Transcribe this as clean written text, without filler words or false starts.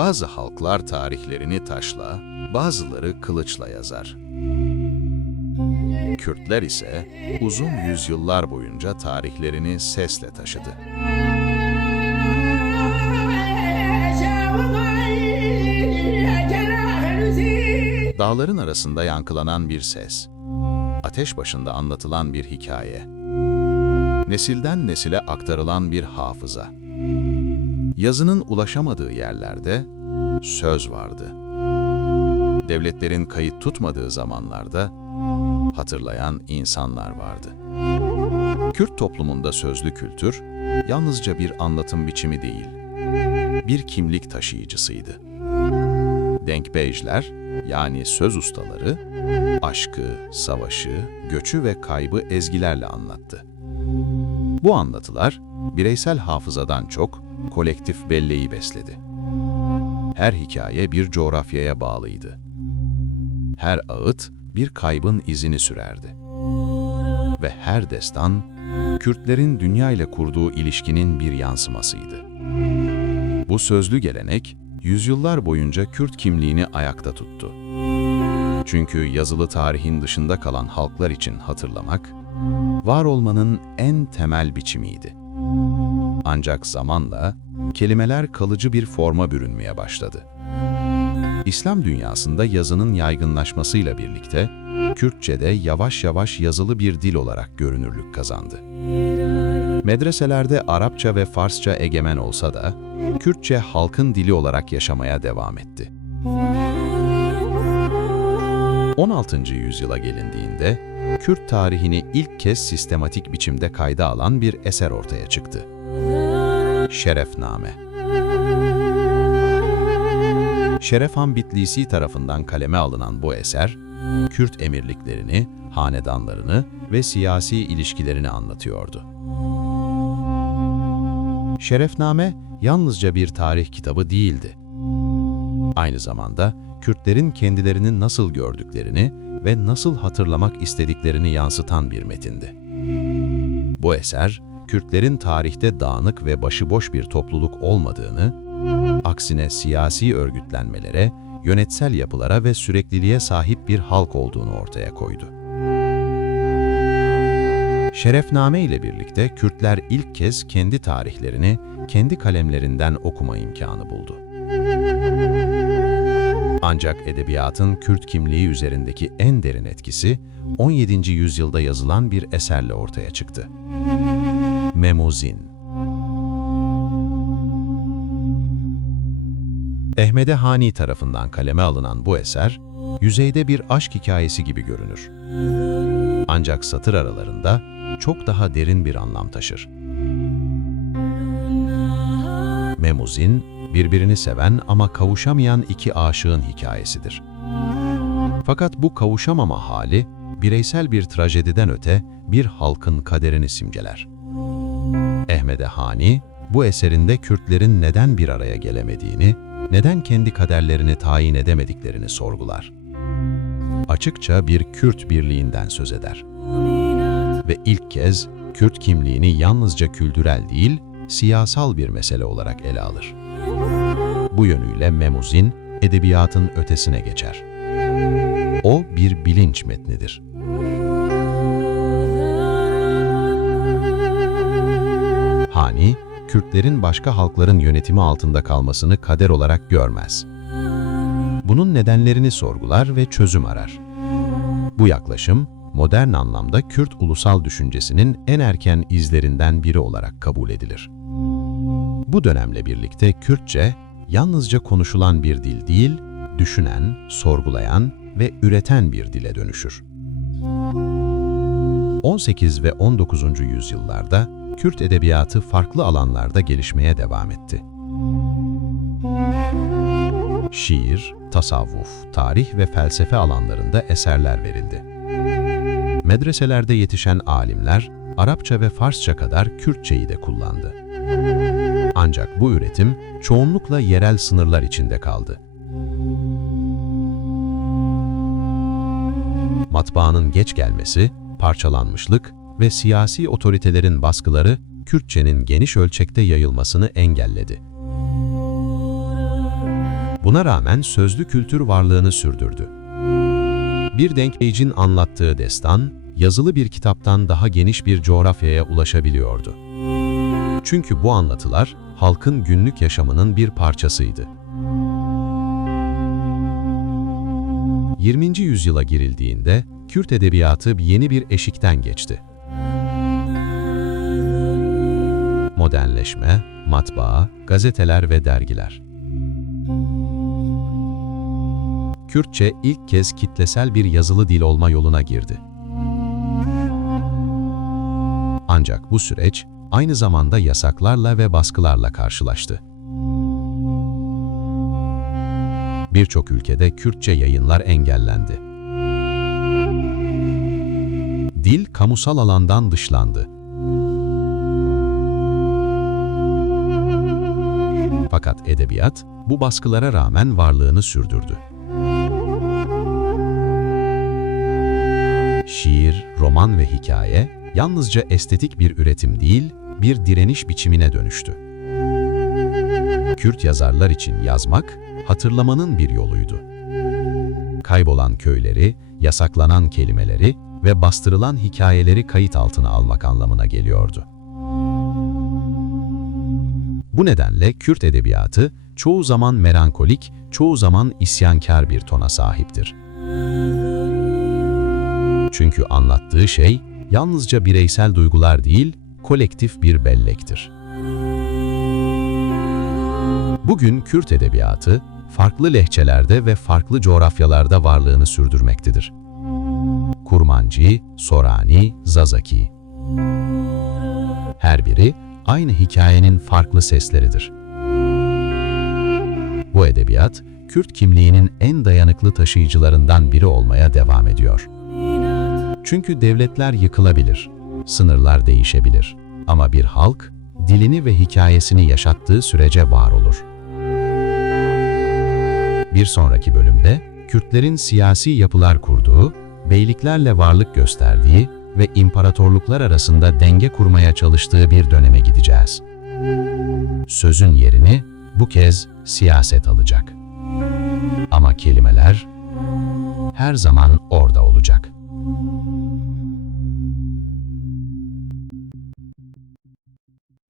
Bazı halklar tarihlerini taşla, bazıları kılıçla yazar. Kürtler ise uzun yüzyıllar boyunca tarihlerini sesle taşıdı. Dağların arasında yankılanan bir ses, ateş başında anlatılan bir hikaye, nesilden nesile aktarılan bir hafıza. Yazının ulaşamadığı yerlerde söz vardı. Devletlerin kayıt tutmadığı zamanlarda hatırlayan insanlar vardı. Kürt toplumunda sözlü kültür yalnızca bir anlatım biçimi değil, bir kimlik taşıyıcısıydı. Denkbejler, yani söz ustaları, aşkı, savaşı, göçü ve kaybı ezgilerle anlattı. Bu anlatılar bireysel hafızadan çok kolektif belleği besledi. Her hikaye bir coğrafyaya bağlıydı. Her ağıt bir kaybın izini sürerdi. Ve her destan, Kürtlerin dünya ile kurduğu ilişkinin bir yansımasıydı. Bu sözlü gelenek, yüzyıllar boyunca Kürt kimliğini ayakta tuttu. Çünkü yazılı tarihin dışında kalan halklar için hatırlamak, var olmanın en temel biçimiydi. Ancak zamanla kelimeler kalıcı bir forma bürünmeye başladı. İslam dünyasında yazının yaygınlaşmasıyla birlikte Kürtçe'de yavaş yavaş yazılı bir dil olarak görünürlük kazandı. Medreselerde Arapça ve Farsça egemen olsa da Kürtçe halkın dili olarak yaşamaya devam etti. 16. yüzyıla gelindiğinde Kürt tarihini ilk kez sistematik biçimde kayda alan bir eser ortaya çıktı. Şerefname. Şeref Han Bitlisi tarafından kaleme alınan bu eser, Kürt emirliklerini, hanedanlarını ve siyasi ilişkilerini anlatıyordu. Şerefname yalnızca bir tarih kitabı değildi. Aynı zamanda Kürtlerin kendilerini nasıl gördüklerini ve nasıl hatırlamak istediklerini yansıtan bir metindi. Bu eser, Kürtlerin tarihte dağınık ve başıboş bir topluluk olmadığını, aksine siyasi örgütlenmelere, yönetsel yapılara ve sürekliliğe sahip bir halk olduğunu ortaya koydu. Şerefname ile birlikte Kürtler ilk kez kendi tarihlerini kendi kalemlerinden okuma imkanı buldu. Ancak edebiyatın Kürt kimliği üzerindeki en derin etkisi 17. yüzyılda yazılan bir eserle ortaya çıktı. Memuzin. Ehmede Hani tarafından kaleme alınan bu eser, yüzeyde bir aşk hikayesi gibi görünür. Ancak satır aralarında çok daha derin bir anlam taşır. Memuzin, birbirini seven ama kavuşamayan iki aşığın hikayesidir. Fakat bu kavuşamama hali, bireysel bir trajediden öte bir halkın kaderini simgeler. Ehmede Hani, bu eserinde Kürtlerin neden bir araya gelemediğini, neden kendi kaderlerini tayin edemediklerini sorgular. Açıkça bir Kürt birliğinden söz eder. Ve ilk kez Kürt kimliğini yalnızca kültürel değil, siyasal bir mesele olarak ele alır. Bu yönüyle Memuzin, edebiyatın ötesine geçer. O bir bilinç metnidir. Hani, Kürtlerin başka halkların yönetimi altında kalmasını kader olarak görmez. Bunun nedenlerini sorgular ve çözüm arar. Bu yaklaşım, modern anlamda Kürt ulusal düşüncesinin en erken izlerinden biri olarak kabul edilir. Bu dönemle birlikte Kürtçe, yalnızca konuşulan bir dil değil, düşünen, sorgulayan ve üreten bir dile dönüşür. 18 ve 19. yüzyıllarda Kürt edebiyatı farklı alanlarda gelişmeye devam etti. Şiir, tasavvuf, tarih ve felsefe alanlarında eserler verildi. Medreselerde yetişen alimler, Arapça ve Farsça kadar Kürtçeyi de kullandı. Ancak bu üretim çoğunlukla yerel sınırlar içinde kaldı. Matbaanın geç gelmesi, parçalanmışlık ve siyasi otoritelerin baskıları Kürtçenin geniş ölçekte yayılmasını engelledi. Buna rağmen sözlü kültür varlığını sürdürdü. Bir denkbeycin anlattığı destan, yazılı bir kitaptan daha geniş bir coğrafyaya ulaşabiliyordu. Çünkü bu anlatılar, halkın günlük yaşamının bir parçasıydı. 20. yüzyıla girildiğinde, Kürt edebiyatı yeni bir eşikten geçti. Modernleşme, matbaa, gazeteler ve dergiler. Kürtçe ilk kez kitlesel bir yazılı dil olma yoluna girdi. Ancak bu süreç, aynı zamanda yasaklarla ve baskılarla karşılaştı. Birçok ülkede Kürtçe yayınlar engellendi. Dil, kamusal alandan dışlandı. Fakat edebiyat, bu baskılara rağmen varlığını sürdürdü. Şiir, roman ve hikaye, yalnızca estetik bir üretim değil, bir direniş biçimine dönüştü. Kürt yazarlar için yazmak, hatırlamanın bir yoluydu. Kaybolan köyleri, yasaklanan kelimeleri ve bastırılan hikayeleri kayıt altına almak anlamına geliyordu. Bu nedenle Kürt edebiyatı, çoğu zaman melankolik, çoğu zaman isyankar bir tona sahiptir. Çünkü anlattığı şey, yalnızca bireysel duygular değil, kolektif bir bellektir. Bugün Kürt edebiyatı, farklı lehçelerde ve farklı coğrafyalarda varlığını sürdürmektedir. Kurmancı, Sorani, Zazaki. Her biri, aynı hikayenin farklı sesleridir. Bu edebiyat, Kürt kimliğinin en dayanıklı taşıyıcılarından biri olmaya devam ediyor. Çünkü devletler yıkılabilir, sınırlar değişebilir. Ama bir halk, dilini ve hikayesini yaşattığı sürece var olur. Bir sonraki bölümde, Kürtlerin siyasi yapılar kurduğu, beyliklerle varlık gösterdiği ve imparatorluklar arasında denge kurmaya çalıştığı bir döneme gideceğiz. Sözün yerini bu kez siyaset alacak. Ama kelimeler her zaman orada olacak.